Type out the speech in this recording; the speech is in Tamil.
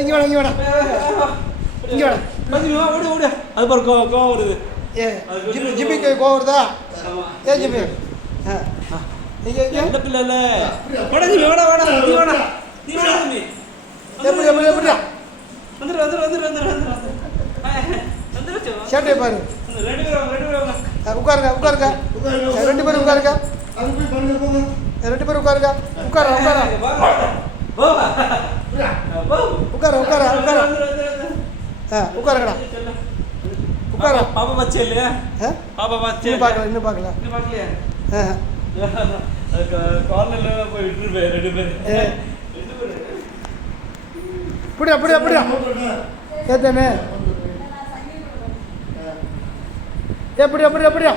இங்கே வேணா இங்கே வேணா இங்கே வேணா ஓடு ஓடு அது பாரு கோவம் வருது. ஜிம்மிக்கு கோவம் வருதா? ஏன் ஜிம்மி நீங்கள் நல்ல பிள்ளை இல்லை. வேடா ஜிம்மி வேடா வேடா நீ வேடா நீ வேடா ஜிம்மி. எப்படி எப்படி எப்படியா வந்துரு வந்துரு வந்துரு வந்துரு வந்துரு. சேட்டை பாரு. ரெண்டு பேரும் உட்காருங்க உட்காருங்க. ரெண்டு பேரும் உட்காருங்க. ரெண்டு பேரும் உட்காருங்க. உட்கார உட்கார உட்கார உட்கார உட்கார உட்காருங்கடா உட்கார. பாப்பா பச்சை இல்லையா? பாப்பா பச்சை இன்னும் பார்க்கல இன்னும் பார்க்கல இன்னும் பார்க்கலையா? கார்னர்ல போய் விட்டுருப்பேன் ரெண்டு பேரும். அப்படியா அப்படியா அப்படியா ஏத்தானே எப்படி எப்படி எப்படியா